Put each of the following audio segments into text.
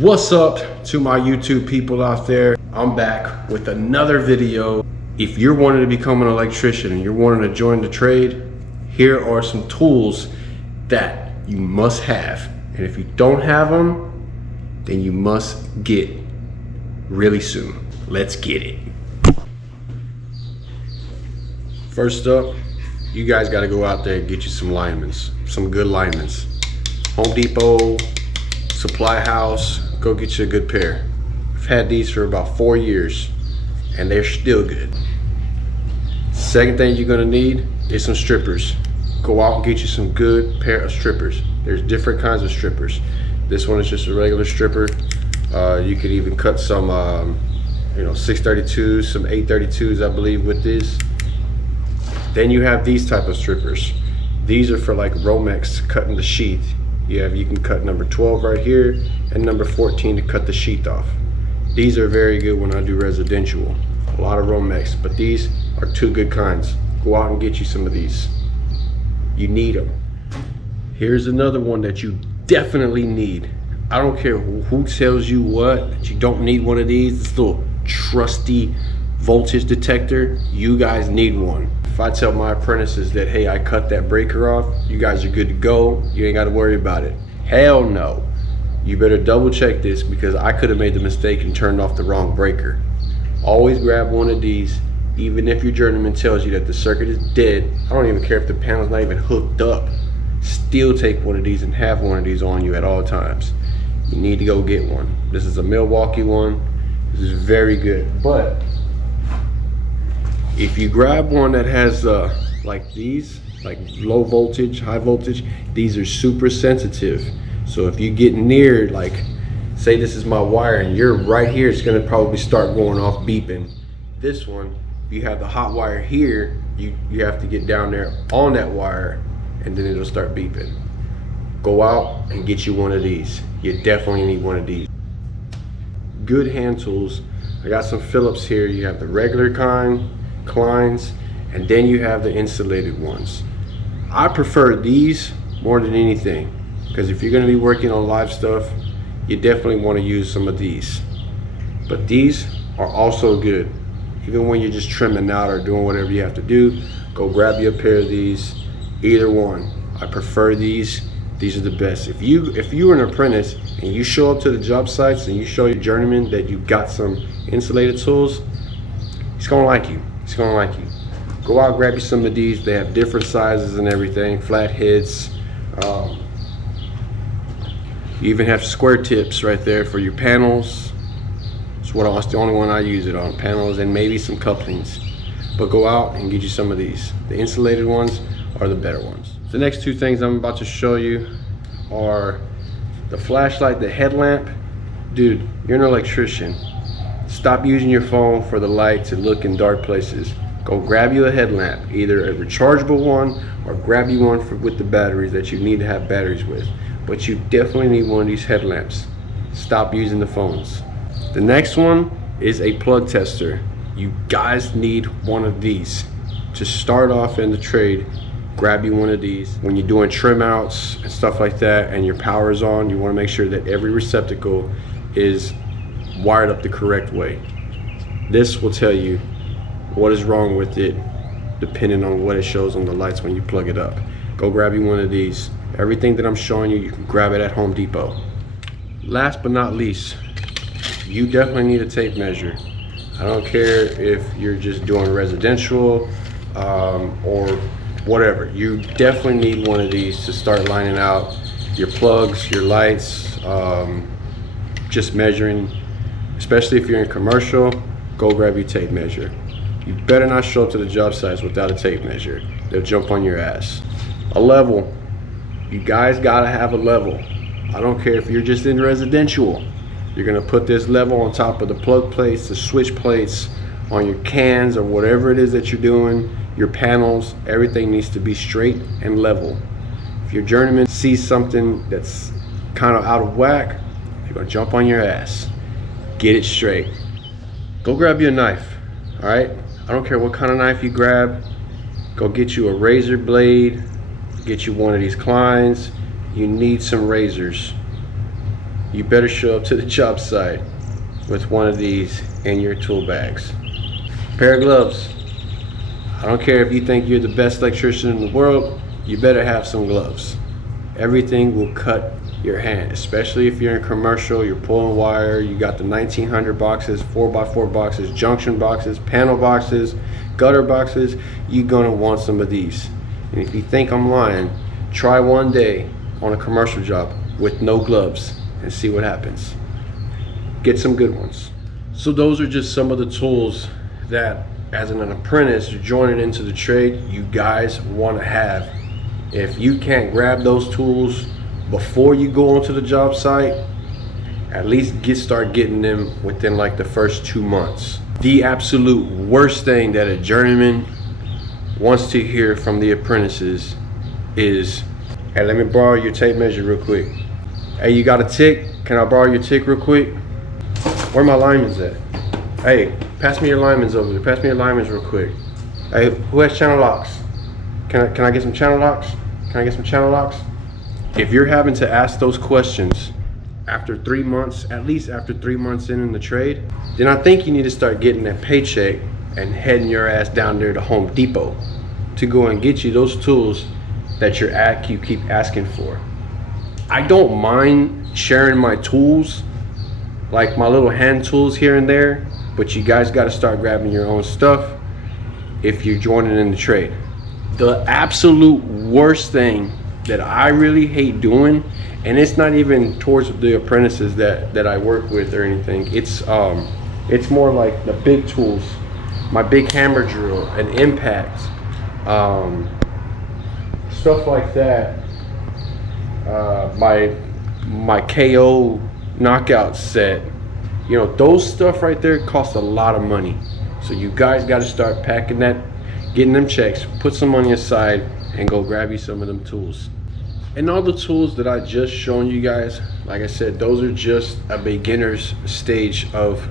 What's up to my YouTube people out there? I'm back with another video. If you're wanting to become an electrician and you're wanting to join the trade, here are some tools that you must have. And if you don't have them, then you must get really soon. Let's get it. First up, you guys got to go out there and get you some linements, some good linements. Home Depot, Supply House, go get you a good pair. I've had these for about 4 years and they're still good. Second thing you're gonna need is some strippers. Go out and get you some good pair of strippers. There's different kinds of strippers. This one is just a regular stripper. You could even cut some 632s, some 832s I believe with this. Then you have these type of strippers. These are for like Romex cutting the sheath. You can cut number 12 right here and number 14 to cut the sheath off. These are very good when I do residential. A lot of Romex, but these are two good kinds. Go out and get you some of these. You need them. Here's another one that you definitely need. I don't care who tells you what, that you don't need one of these. This little trusty voltage detector, you guys need one. If I tell my apprentices that, hey, I cut that breaker off, you guys are good to go. You ain't got to worry about it. Hell no. You better double check this because I could have made the mistake and turned off the wrong breaker. Always grab one of these, even if your journeyman tells you that the circuit is dead. I don't even care if the panel's not even hooked up. Still take one of these and have one of these on you at all times. You need to go get one. This is a Milwaukee one. This is very good. But if you grab one that has like these, like low voltage, high voltage, these are super sensitive. So if you get near, like say this is my wire and you're right here, it's gonna probably start going off beeping. This one, if you have the hot wire here, you have to get down there on that wire and then it'll start beeping. Go out and get you one of these. You definitely need one of these. Good hand tools. I got some Phillips here. You have the regular kind, Kleins, and then you have the insulated ones. I prefer these more than anything because if you're going to be working on live stuff, you definitely want to use some of these. But these are also good. Even when you're just trimming out or doing whatever you have to do, go grab you a pair of these. Either one. I prefer these. These are the best. If you're an apprentice and you show up to the job sites and you show your journeyman that you got some insulated tools, he's going to like you. It's gonna like you. Go out, grab you some of these. They have different sizes and everything. Flat heads. You even have square tips right there for your panels. It's the only one I use it on. Panels and maybe some couplings. But go out and get you some of these. The insulated ones are the better ones. The next two things I'm about to show you are the flashlight, the headlamp. Dude, you're an electrician. Stop using your phone for the light to look in dark places. Go grab you a headlamp, either a rechargeable one or grab you one with the batteries that you need to have batteries with. But you definitely need one of these headlamps. Stop using the phones. The next one is a plug tester. You guys need one of these. To start off in the trade, grab you one of these. When you're doing trim outs and stuff like that and your power is on, you want to make sure that every receptacle is wired up the correct way. This will tell you what is wrong with it depending on what it shows on the lights when you plug it up. Go grab you one of these. Everything that I'm showing you, you can grab it at Home Depot. Last but not least, you definitely need a tape measure. I don't care if you're just doing residential or whatever. You definitely need one of these to start lining out your plugs, your lights, just measuring. Especially if you're in commercial, go grab your tape measure. You better not show up to the job sites without a tape measure. They'll jump on your ass. A level. You guys gotta have a level. I don't care if you're just in residential. You're gonna put this level on top of the plug plates, the switch plates, on your cans or whatever it is that you're doing, your panels, everything needs to be straight and level. If your journeyman sees something that's kind of out of whack, they're gonna jump on your ass. Get it straight. Go grab you a knife, all right? I don't care what kind of knife you grab. Go get you a razor blade, get you one of these Kleins. You need some razors. you better show up to the job site with one of these in your tool bags. Pair of gloves. I don't care if you think you're the best electrician in the world, you better have some gloves. Everything will cut your hand, especially if you're in commercial, you're pulling wire, you got the 1900 boxes, 4x4 boxes, junction boxes, panel boxes, gutter boxes. You're gonna want some of these. And if you think I'm lying, try one day on a commercial job with no gloves and see what happens. Get some good ones. So those are just some of the tools that, as an apprentice joining into the trade, you guys want to have. If you can't grab those tools before you go onto the job site, at least start getting them within like the first 2 months. The absolute worst thing that a journeyman wants to hear from the apprentices is, hey, let me borrow your tape measure real quick. Hey, you got a tick? Can I borrow your tick real quick? Where my lineman's at? Hey, pass me your lineman's over there. Pass me your lineman's real quick. Hey, who has channel locks? Can I get some channel locks? Can I get some channel locks? If you're having to ask those questions after 3 months, at least after 3 months in the trade, then I think you need to start getting that paycheck and heading your ass down there to Home Depot to go and get you those tools that you keep asking for. I don't mind sharing my tools, like my little hand tools here and there, but you guys got to start grabbing your own stuff if you're joining in the trade. The absolute worst thing that I really hate doing, and it's not even towards the apprentices that I work with or anything, it's more like the big tools, my big hammer drill, an impact, stuff like that, my KO knockout set. You know, those stuff right there cost a lot of money. So you guys got to start packing that, getting them checks, put some money aside, and go grab you some of them tools. And all the tools that I just shown you guys, like I said, those are just a beginner's stage of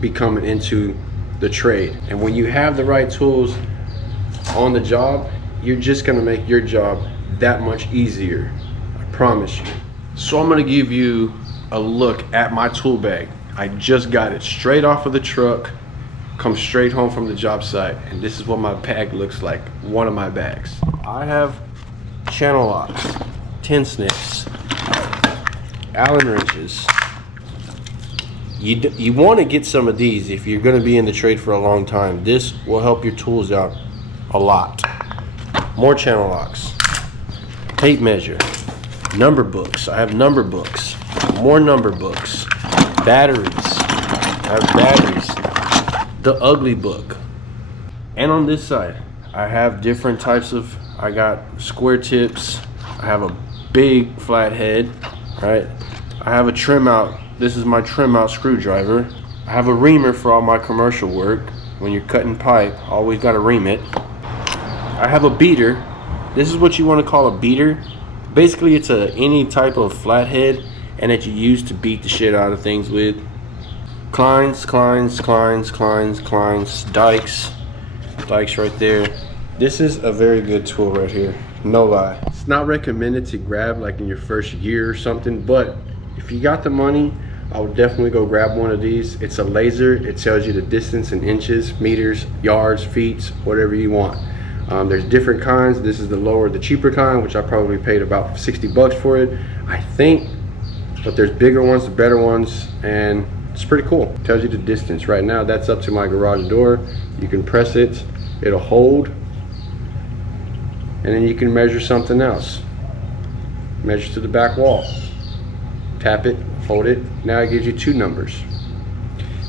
becoming into the trade. And when you have the right tools on the job, you're just gonna make your job that much easier, I promise you. So I'm gonna give you a look at my tool bag. I just got it straight off of the truck, come straight home from the job site, and this is what my bag looks like, one of my bags. I have channel locks, tin snips, Allen wrenches. You want to get some of these if you're going to be in the trade for a long time. This will help your tools out a lot. More channel locks, tape measure, number books. I have number books, more number books, batteries. I have batteries, the ugly book. And on this side, I have different types of, I got square tips, I have a big flat head, right? I have a trim out. This is my trim out screwdriver. I have a reamer for all my commercial work. When you're cutting pipe, always got to ream it. I have a beater. This is what you want to call a beater. Basically, it's any type of flathead and that you use to beat the shit out of things with. Kleins, dikes right there. This is a very good tool right here, no lie. It's not recommended to grab like in your first year or something, but if you got the money, I would definitely go grab one of these. It's a laser. It tells you the distance in inches, meters, yards, feet, whatever you want. There's different kinds. This is the cheaper kind, which I probably paid about 60 bucks for it, I think. But there's bigger ones, the better ones, and it's pretty cool. It tells you the distance. Right now, that's up to my garage door. You can press it, it'll hold, and then you can measure something else. Measure to the back wall. Tap it, hold it. Now it gives you 2 numbers.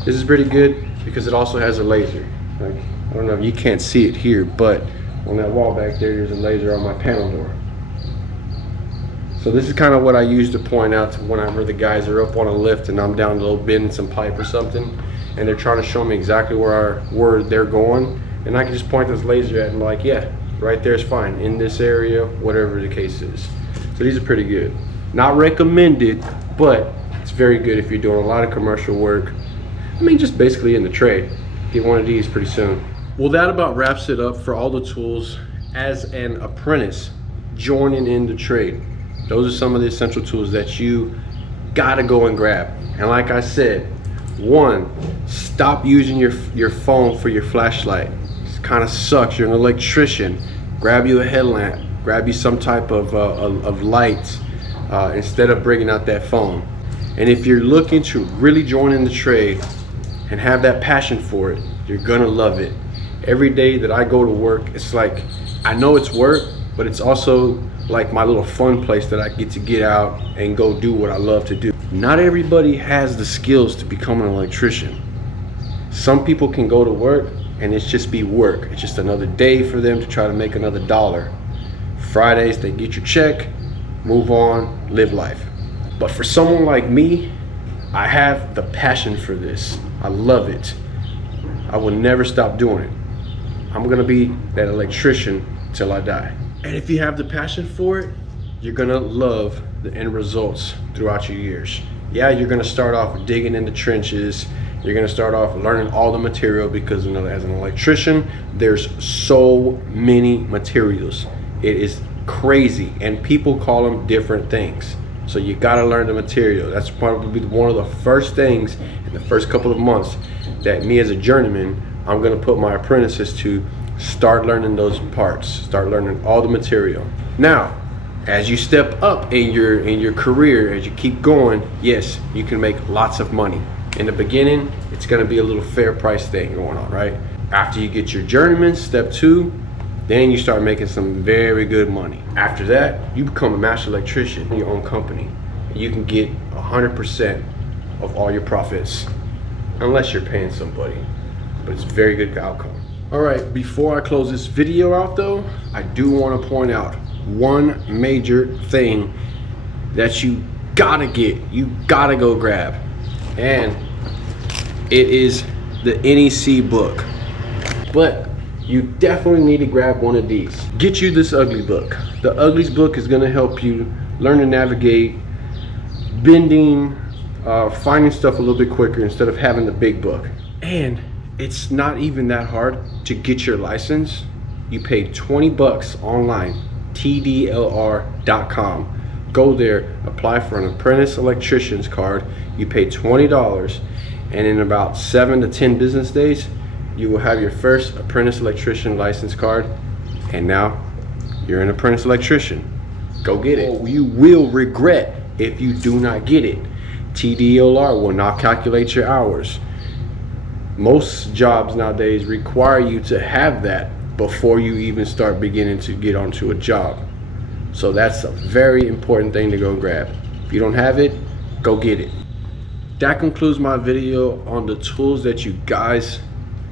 This is pretty good because it also has a laser. Like, I don't know if you can't see it here, but on that wall back there's a laser on my panel door. So this is kind of what I use to point out to whenever the guys are up on a lift and I'm down a little bit in some pipe or something, and they're trying to show me exactly where they're going, and I can just point this laser at and be like, yeah, right there is fine, in this area, whatever the case is. So these are pretty good. Not recommended, but it's very good if you're doing a lot of commercial work. I mean, just basically in the trade. Get one of these pretty soon. Well, that about wraps it up for all the tools as an apprentice joining in the trade. Those are some of the essential tools that you gotta go and grab. And like I said, one, stop using your phone for your flashlight. It kind of sucks. You're an electrician. Grab you a headlamp. Grab you some type of lights instead of bringing out that phone. And if you're looking to really join in the trade and have that passion for it, you're gonna love it. Every day that I go to work, it's like, I know it's work, but it's also like my little fun place that I get out and go do what I love to do. Not everybody has the skills to become an electrician. Some people can go to work and it's just be work. It's just another day for them to try to make another dollar. Fridays, they get your check, move on, live life. But for someone like me, I have the passion for this. I love it. I will never stop doing it. I'm gonna be that electrician till I die. And if you have the passion for it, you're gonna love the end results throughout your years. Yeah, you're gonna start off digging in the trenches. You're gonna start off learning all the material because as an electrician, there's so many materials. It is crazy, and people call them different things. So you gotta learn the material. That's probably one of the first things in the first couple of months that me as a journeyman, I'm gonna put my apprentices to start learning those parts, start learning all the material. Now, as you step up in your career, as you keep going, yes, you can make lots of money. In the beginning, it's gonna be a little fair price thing going on, right? After you get your journeyman, step 2, then you start making some very good money. After that, you become a master electrician in your own company. You can get 100% of all your profits, unless you're paying somebody, but it's a very good outcome. All right, before I close this video out though, I do want to point out one major thing that you gotta get, you gotta go grab, and it is the NEC book. But you definitely need to grab one of these. Get you this Ugly book. The Uglies book is gonna help you learn to navigate bending, finding stuff a little bit quicker instead of having the big book. And it's not even that hard to get your license. You pay 20 bucks online, tdlr.com. Go there, apply for an apprentice electrician's card. You pay $20, and in about 7 to 10 business days, you will have your first apprentice electrician license card, and now you're an apprentice electrician. Go get it. You will regret if you do not get it. TDLR will not calculate your hours. Most jobs nowadays require you to have that before you even start beginning to get onto a job. So that's a very important thing to go grab. If you don't have it, go get it. That concludes my video on the tools that you guys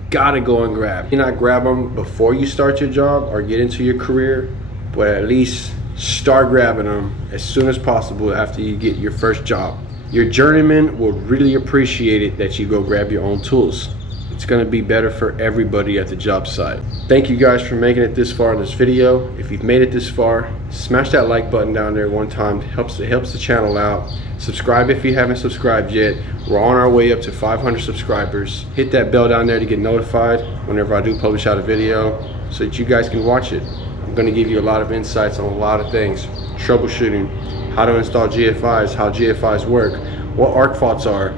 gotta go and grab. You not grab them before you start your job or get into your career, but at least start grabbing them as soon as possible after you get your first job. Your journeyman will really appreciate it that you go grab your own tools. It's gonna be better for everybody at the job site. Thank you guys for making it this far in this video. If you've made it this far, smash that like button down there one time. It helps the channel out. Subscribe if you haven't subscribed yet. We're on our way up to 500 subscribers. Hit that bell down there to get notified whenever I do publish out a video so that you guys can watch it. I'm gonna give you a lot of insights on a lot of things. Troubleshooting, how to install GFIs, how GFIs work, what arc faults are,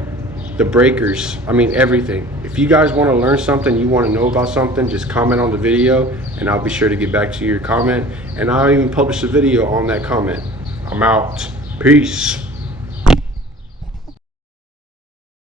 the breakers, I mean everything. If you guys want to learn something, you want to know about something, just comment on the video and I'll be sure to get back to your comment, and I'll even publish a video on that comment. I'm out. Peace.